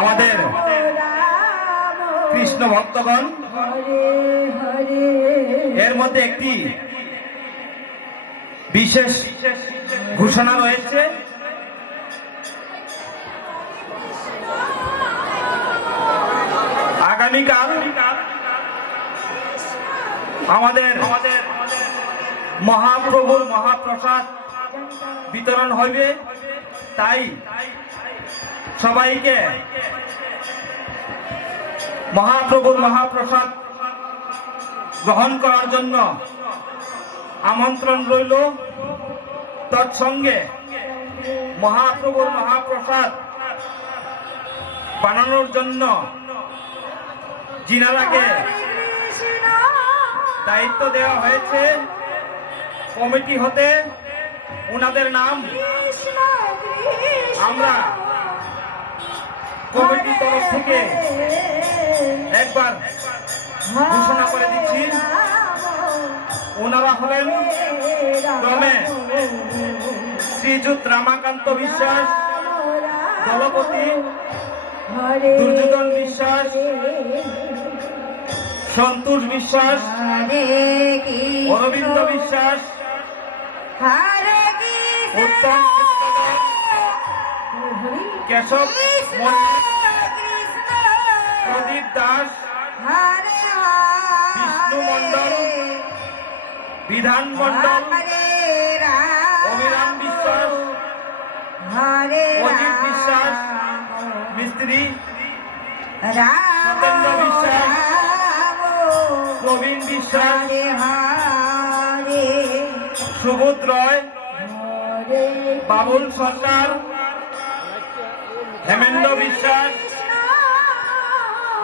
আমাদের কৃষ্ণ ভক্তগণ এর মধ্যে একটি বিশেষ ঘোষণা রয়েছে। আগামীকাল আমাদের আমাদের মহাপ্রভুর মহাপ্রসাদ বিতরণ হইবে। তাই সবাইকে মহাপ্রভুর মহাপ্রসাদ গ্রহণ করার জন্য আমন্ত্রণ রইল। তৎসঙ্গে মহাপ্রভুর মহাপ্রসাদ বানানোর জন্য জিনারাকে দায়িত্ব দেওয়া হয়েছে, কমিটি হতে ওনাদের নাম আমরা কমিটির তরফ থেকে একবার ঘোষণা করে দিচ্ছি। ওনারা হলেন ক্রমে শ্রীযুত রামাকান্ত বিশ্বাস দলপতি দুর্যোধন বিশ্বাস সন্তোষ বিশ্বাস অরবিন্দ বিশ্বাস উত্তম কেশব প্রদীপ দাস বিষ্ণু মণ্ডল, বিধান মন্ডল অভিরাম বিশ্বাস অজিত বিশ্বাস মিস্ত্রি সত্যেন্দ্র বিশ্বাস প্রবীণ বিশ্বাস সুবোধ রয় বাবুল সরকার হেমেন্দ্র বিশ্বাস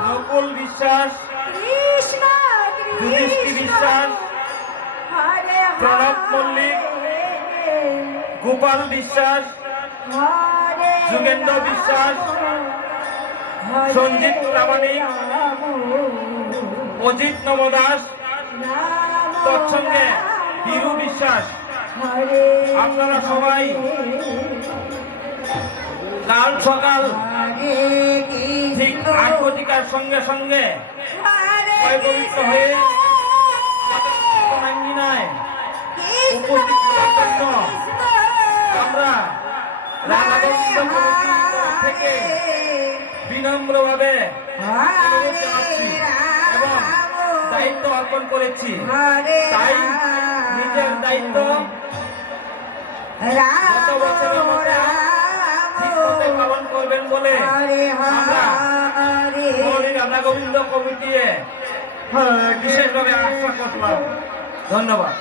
নকুল বিশ্বাস যুধিষ্ঠি বিশ্বাস প্রণব মল্লিক, গোপাল বিশ্বাস যুগেন্দ্র বিশ্বাস, সঞ্জিত প্রামাণিক, অজিত নবদাস তৎসঙ্গে হিরু বিশ্বাস। আপনারা সবাই কাল সকাল ঠিক আট ঘটিকার সঙ্গে সঙ্গে পবিত্র হয়ে আঙ্গিনায় উপস্থিত হওয়ার জন্য আমরা থেকে বিনম্রভাবে এবং দায়িত্ব অর্পণ করেছি। তাই নিজের দায়িত্ব। গত বছরের পালন করবেন বলে রাধা গোবিন্দ কমিটি বিশেষভাবে আশ্বাস করলাম। ধন্যবাদ।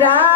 Ram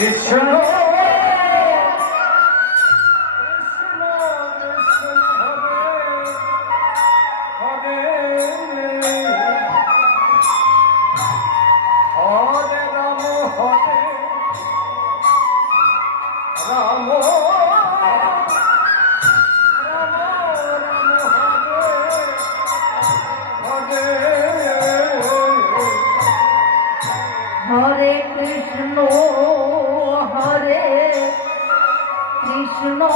It's true. 你是龙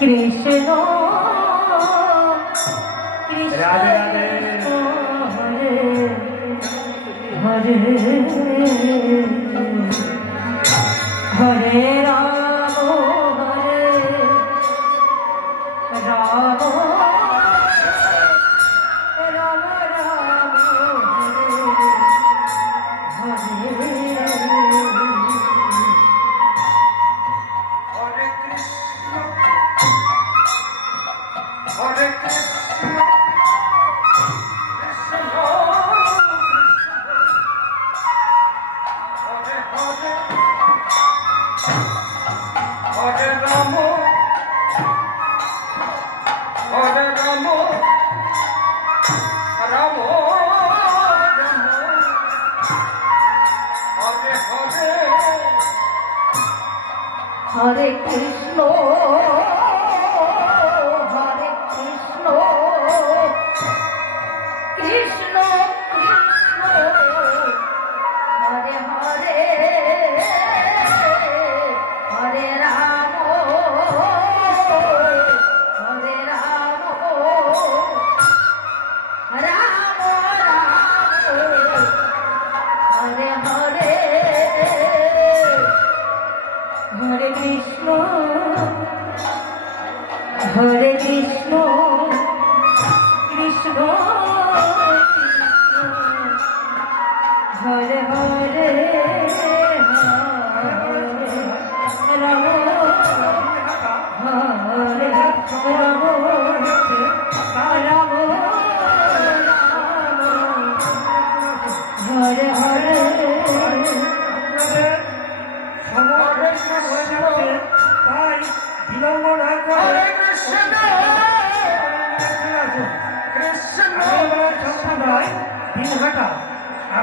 কৃষ্ণ। রাধে রাধে। হরে হরে হরে। রাম।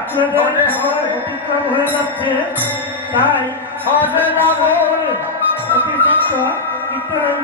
আপনাদের সবার অতিক্রম হয়ে যাচ্ছে। তাই অতিরিক্ত কীর্তন